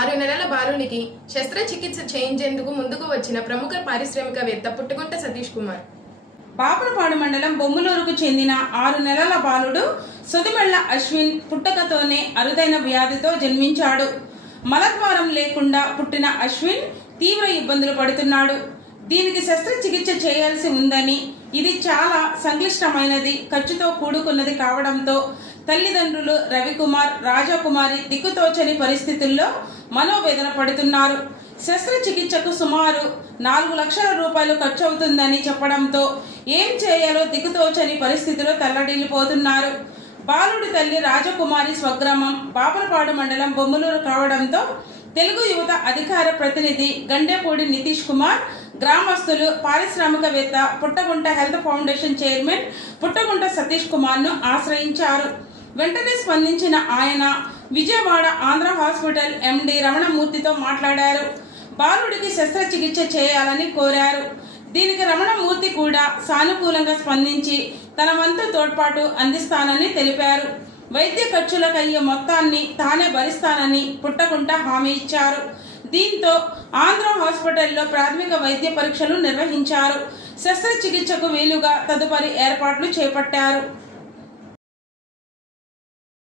6 నెలల బాలునికి శస్త్రచికిత్స చేయించేందుకు ముందుకు వచ్చిన ప్రముఖ పారిశ్రామికవేత్త పుట్టగుంట సతీష్ కుమార్. బాపులపాడు మండలం బొమ్మలూరుకు చెందిన 6 నెలల బాలుడు సుదిమెళ్ల అశ్విన్ పుట్టకతోనే అరుదైన వ్యాధితో జన్మించాడు. మలద్వారం లేకుండా పుట్టిన అశ్విన్ తీవ్ర ఇబ్బందులు పడుతున్నాడు. దీనికి శస్త్రచికిత్స చేయాల్సి ఉందని, ఇది చాలా సంక్లిష్టమైనది, ఖర్చుతో కూడుకున్నది కావడంతో తల్లిదండ్రులు రవికుమార్, రాజకుమారి దిక్కుతోచని పరిస్థితుల్లో మనోవేదన పడుతున్నారు. శస్త్రచికిత్సకు సుమారు 4 లక్షల రూపాయలు ఖర్చు అవుతుందని చెప్పడంతో ఏం చేయాలో దిక్కుతోచని పరిస్థితిలో తల్లడిల్లిపోతున్నారు. బాలుడి తల్లి రాజకుమారి స్వగ్రామం బాపులపాడు మండలం బొమ్మలూరు కావడంతో తెలుగు యువత అధికార ప్రతినిధి గండేపూడి నితీష్ కుమార్, గ్రామస్తులు, పారిశ్రామికవేత్త, Puttagunta health foundation chairman Puttagunta Satish కుమార్ను ఆశ్రయించారు. వెంటనే స్పందించిన ఆయన విజయవాడ ఆంధ్ర హాస్పిటల్ ఎండి రమణమూర్తితో మాట్లాడారు. బాలుడికి శస్త్రచికిత్స చేయాలని కోరారు. దీనికి రమణమూర్తి కూడా సానుకూలంగా స్పందించి తన వంతు తోడ్పాటు అందిస్తానని తెలిపారు. వైద్య ఖర్చులకయ్యే మొత్తాన్ని తానే భరిస్తానని పుట్టగుంట హామీ ఇచ్చారు. దీంతో ఆంధ్ర హాస్పిటల్లో ప్రాథమిక వైద్య పరీక్షలు నిర్వహించారు. శస్త్రచికిత్సకు వీలుగా తదుపరి ఏర్పాట్లు చేపట్టారు.